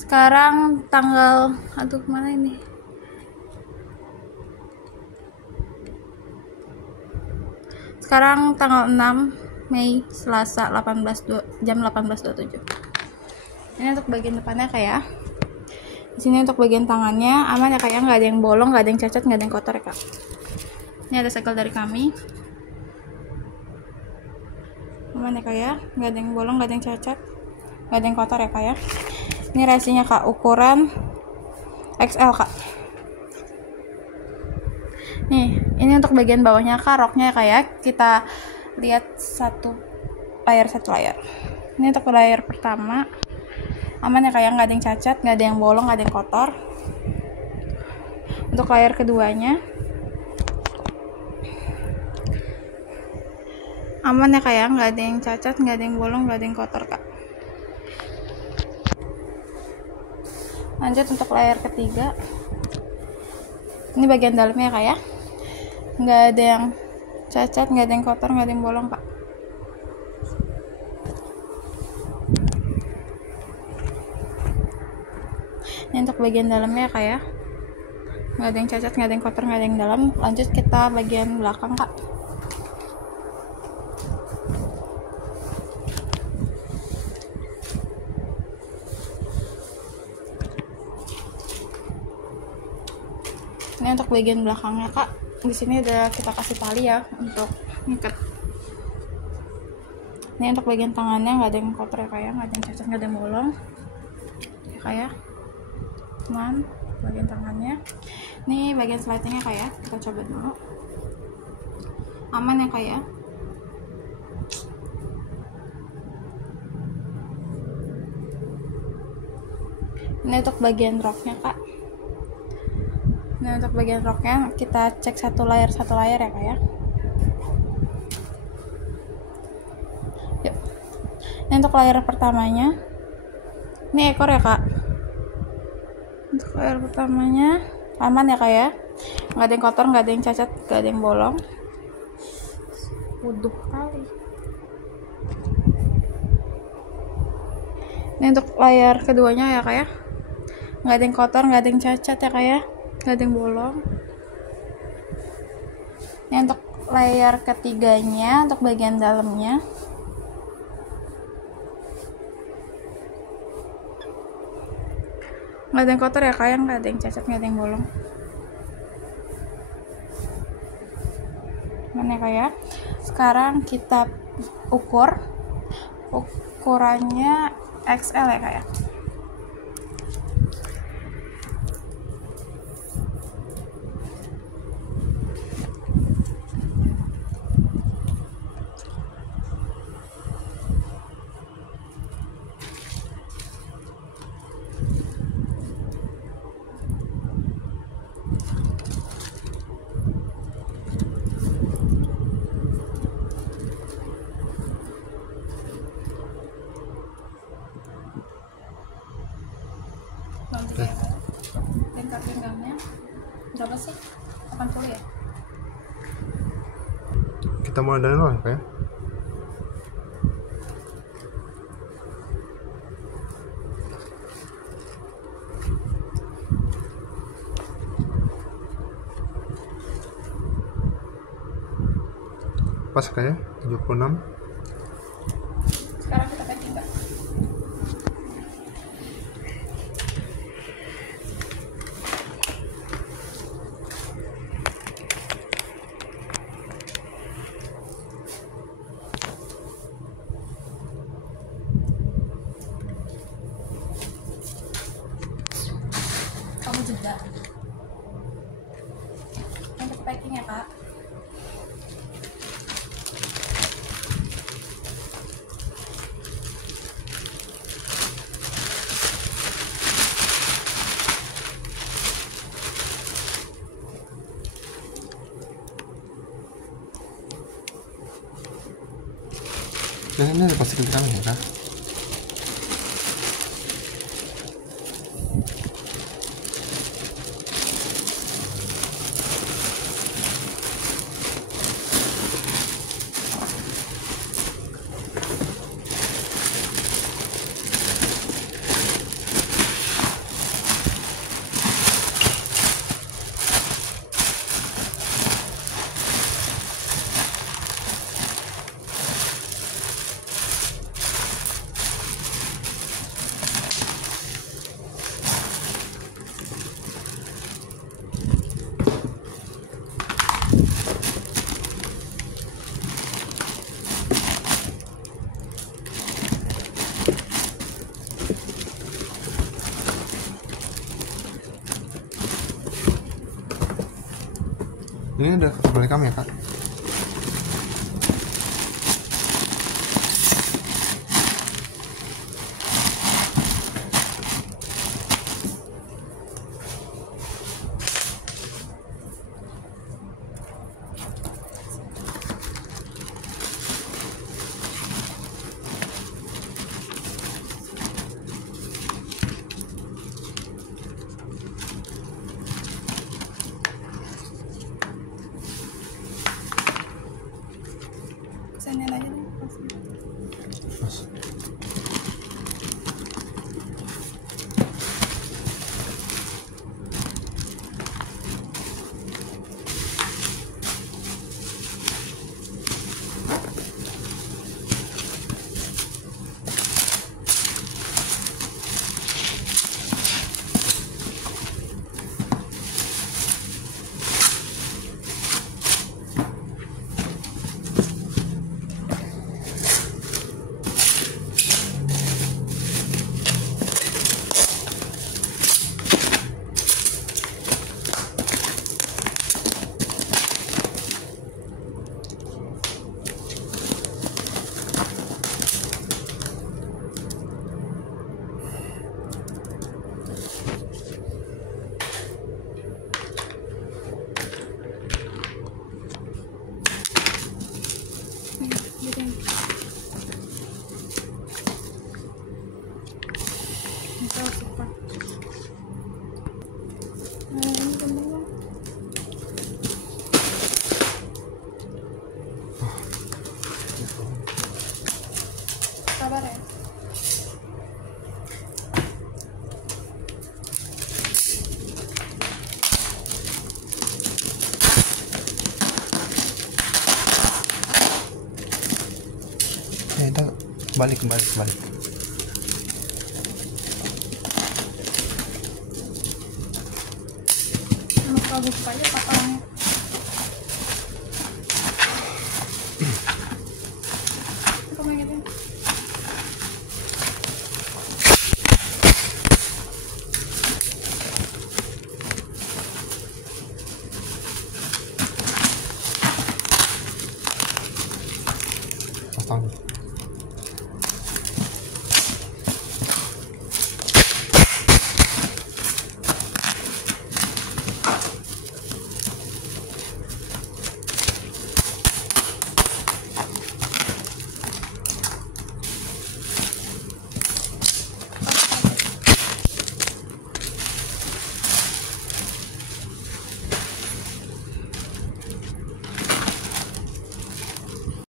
Sekarang tanggal, aduh mana ini? Sekarang tanggal 6 Mei Selasa jam 18.27. Ini untuk bagian depannya kayak. Di sini untuk bagian tangannya aman ya kayak, nggak ada yang bolong, nggak ada yang cacat, nggak ada yang kotor ya kak. Ini ada segel dari kami. Aman ya kayak, nggak ada yang bolong, nggak ada yang cacat, nggak ada yang kotor ya kak ya. Ini resinya kak, ukuran XL kak. Nih, ini untuk bagian bawahnya kak, roknya kayak kita lihat satu layar. Ini untuk layar pertama, aman ya kayak, nggak ada yang cacat, nggak ada yang bolong, nggak ada yang kotor. Untuk layar keduanya, aman ya kayak, nggak ada yang cacat, nggak ada yang bolong, nggak ada yang kotor kak. Lanjut untuk layar ketiga, ini bagian dalamnya kayak, nggak ada yang cacat, nggak ada yang kotor, nggak ada yang bolong kak. Ini untuk bagian dalamnya kayak, nggak ada yang cacat, nggak ada yang kotor, nggak ada yang dalam. Lanjut kita bagian belakang kak. Ini untuk bagian belakangnya kak. Di sini udah kita kasih tali ya untuk ngikat. Ini untuk bagian tangannya, nggak ada yang kotor ya kayak, nggak ada yang cacat, nggak ada yang bolong ya kayak. Teman bagian tangannya. Ini bagian slidingnya kayak, kita coba dulu. Aman ya kayak. Ini untuk bagian roknya kak. Nah untuk bagian roknya kita cek satu layar ya kak ya. Yuk. Ini untuk layar pertamanya, ini ekor ya kak. Untuk layar pertamanya aman ya kak ya, nggak ada yang kotor, nggak ada yang cacat, nggak ada yang bolong. Wuduh kali. Ini untuk layar keduanya ya kak ya, nggak ada yang kotor, nggak ada yang cacat ya kak ya, nggak ada yang bolong. Ini untuk layar ketiganya, untuk bagian dalamnya, nggak ada yang kotor ya kayak, nggak ada yang cacat, nggak ada yang bolong. Mana kayak. Sekarang kita ukurannya XL ya kayak. Tingkat pinggangnya berapa sih? 80 ya? Kita mulai dari nol ya? Pas kayak 76. Sekarang kita packing kak. Kamu jeda. Untuk packing ya kak. Ini pasti kencang ya kak? Ini ada kembali kami ya kak. Kesanian aja deh. Mas. Gitu. Misal suka. Ini gampang lah. Sabar ya. Ya kita balik. Sama bagus aja potongnya. Kok kayak gitu? Potong.